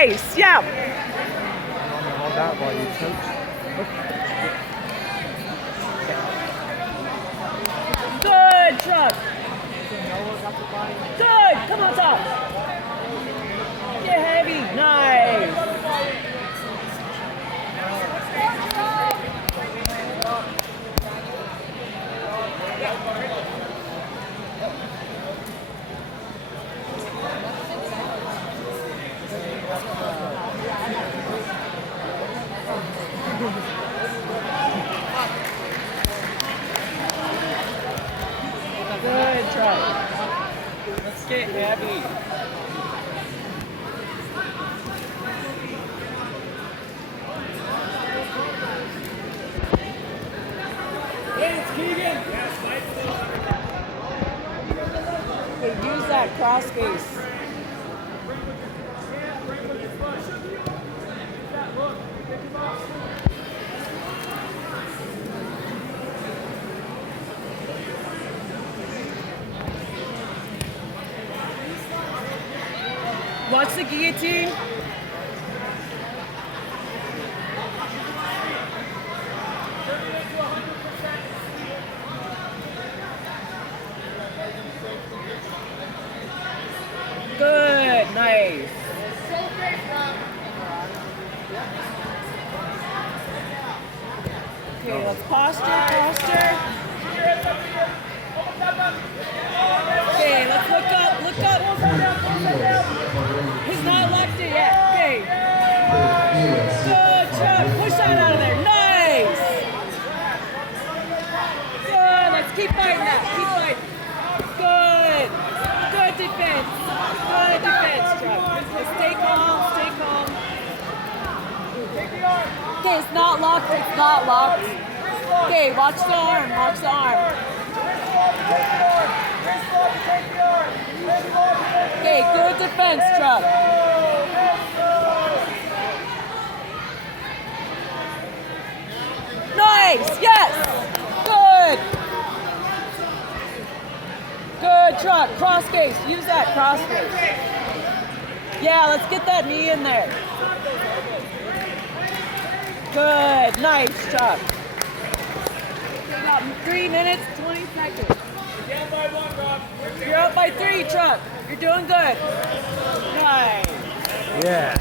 Nice. Yeah. Hold that while you coach. Good truck. Good. Come on top. Get heavy. Nice. Good truck. Let's get heavy. Okay, use that cross face. Watch the guillotine. Good, nice. Okay, let's posture. Okay, let's look up. He's not locked it yet. Okay. Good job. Push that out of there. Nice. Good. Let's keep fighting that. Good. Good defense. Chuck. Let's stay calm. Okay, it's not locked. Okay, watch the arm. Okay, good defense, Chuck. Nice, yes. Good, Chuck. Cross face. Use that cross face. Yeah, let's get that knee in there. Good, nice, Chuck. About 3 minutes, 20 seconds. You're up by 3, Chuck. You're doing good. Nice. Yeah.